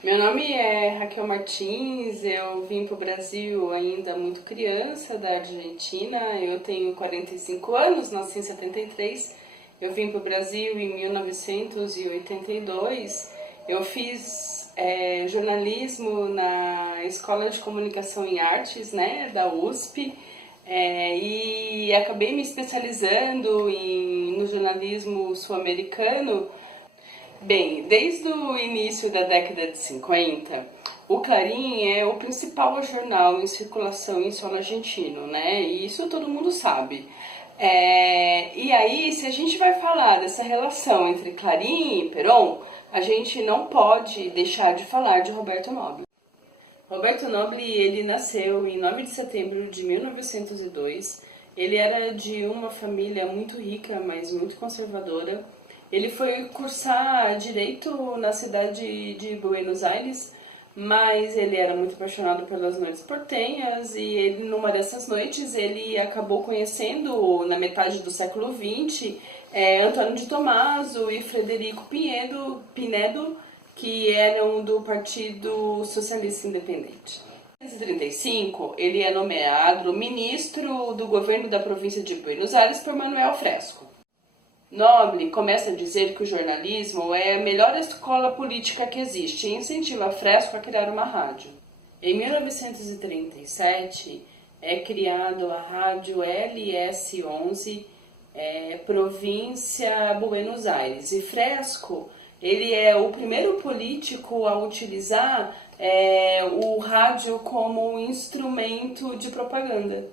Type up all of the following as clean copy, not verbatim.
Meu nome é Raquel Martins, eu vim para o Brasil ainda muito criança, da Argentina. Eu tenho 45 anos, nasci em 73. Eu vim para o Brasil em 1982. Eu fiz jornalismo na Escola de Comunicação em Artes, né, da USP, e acabei me especializando no jornalismo sul-americano. Bem, desde o início da década de 50, o Clarim é o principal jornal em circulação em solo argentino, né? E isso todo mundo sabe. E aí, se a gente vai falar dessa relação entre Clarim e Perón, a gente não pode deixar de falar de Roberto Noble. Roberto Noble, ele nasceu em 9 de setembro de 1902. Ele era de uma família muito rica, mas muito conservadora. Ele foi cursar Direito na cidade de Buenos Aires, mas ele era muito apaixonado pelas noites portenhas e ele, numa dessas noites, ele acabou conhecendo, na metade do século XX, Antônio de Tomaso e Frederico Pinedo, que eram do Partido Socialista Independente. Em 1935, ele é nomeado ministro do governo da província de Buenos Aires por Manuel Fresco. Noble começa a dizer que o jornalismo é a melhor escola política que existe e incentiva Fresco a criar uma rádio. Em 1937 é criado a rádio LS11, província Buenos Aires, e Fresco ele é o primeiro político a utilizar o rádio como um instrumento de propaganda.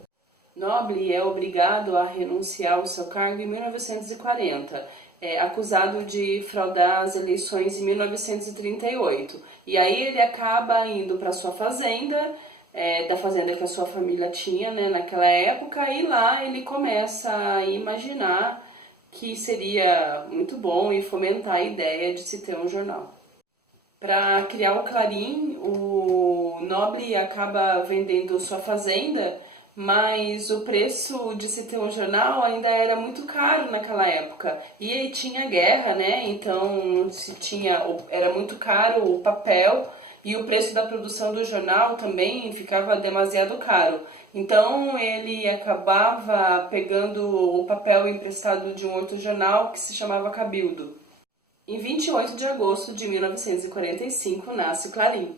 Noble é obrigado a renunciar ao seu cargo em 1940, acusado de fraudar as eleições em 1938. E aí ele acaba indo para sua fazenda, da fazenda que a sua família tinha, né, naquela época, e lá ele começa a imaginar que seria muito bom e fomentar a ideia de se ter um jornal. Para criar o Clarim, o Noble acaba vendendo sua fazenda, mas o preço de se ter um jornal ainda era muito caro naquela época. E aí tinha guerra, né? Então era muito caro o papel e o preço da produção do jornal também ficava demasiado caro. Então ele acabava pegando o papel emprestado de um outro jornal que se chamava Cabildo. Em 28 de agosto de 1945 nasce o Clarim.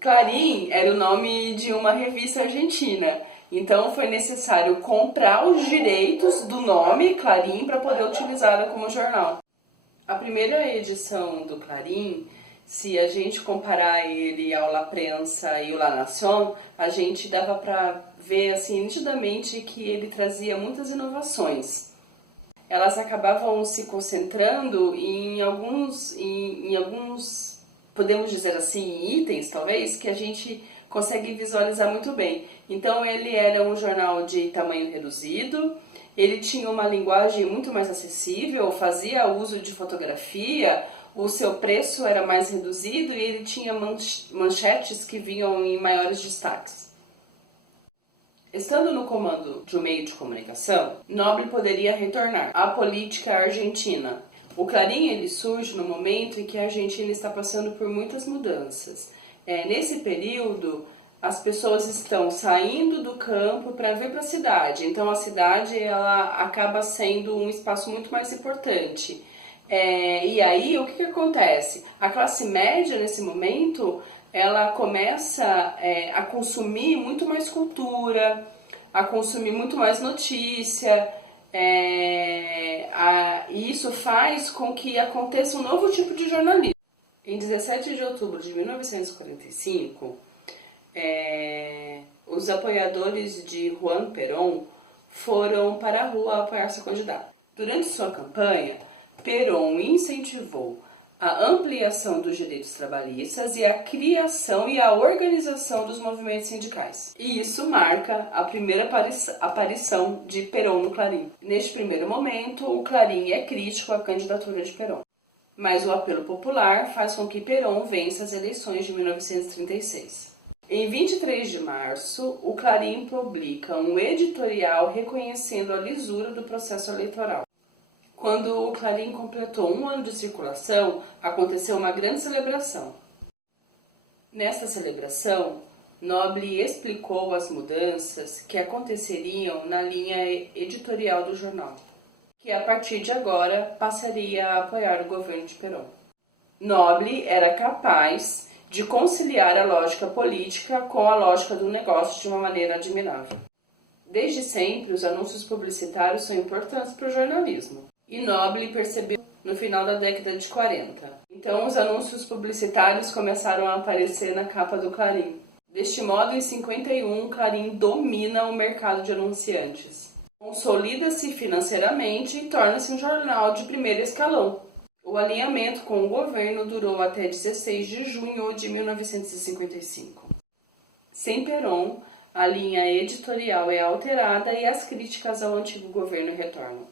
Clarim era o nome de uma revista argentina, então foi necessário comprar os direitos do nome Clarim para poder utilizá-la como jornal. A primeira edição do Clarim, se a gente comparar ele ao La Prensa e o La Nación, a gente dava para ver assim nitidamente que ele trazia muitas inovações. Elas acabavam se concentrando em alguns podemos dizer assim, itens, talvez, que a gente consegue visualizar muito bem. Então, ele era um jornal de tamanho reduzido, ele tinha uma linguagem muito mais acessível, fazia uso de fotografia, o seu preço era mais reduzido e ele tinha manchetes que vinham em maiores destaques. Estando no comando de um meio de comunicação, Noble poderia retornar à política argentina. O Clarim ele surge no momento em que a Argentina está passando por muitas mudanças. Nesse período, as pessoas estão saindo do campo para vir para a cidade. Então, a cidade ela acaba sendo um espaço muito mais importante. E aí, o que acontece? A classe média, nesse momento, ela começa a consumir muito mais cultura, a consumir muito mais notícia. E isso faz com que aconteça um novo tipo de jornalismo. Em 17 de outubro de 1945, os apoiadores de Juan Perón foram para a rua apoiar seu candidato. Durante sua campanha, Perón incentivou a ampliação dos direitos trabalhistas e a criação e a organização dos movimentos sindicais. E isso marca a primeira aparição de Perón no Clarim. Neste primeiro momento, o Clarim é crítico à candidatura de Perón. Mas o apelo popular faz com que Perón vença as eleições de 1936. Em 23 de março, o Clarim publica um editorial reconhecendo a lisura do processo eleitoral. Quando o Clarim completou 1 ano de circulação, aconteceu uma grande celebração. Nesta celebração, Noble explicou as mudanças que aconteceriam na linha editorial do jornal, que a partir de agora passaria a apoiar o governo de Perón. Noble era capaz de conciliar a lógica política com a lógica do negócio de uma maneira admirável. Desde sempre, os anúncios publicitários são importantes para o jornalismo, e Noble percebeu no final da década de 40. Então, os anúncios publicitários começaram a aparecer na capa do Clarim. Deste modo, em 51, Clarim domina o mercado de anunciantes. Consolida-se financeiramente e torna-se um jornal de primeiro escalão. O alinhamento com o governo durou até 16 de junho de 1955. Sem Perón, a linha editorial é alterada e as críticas ao antigo governo retornam.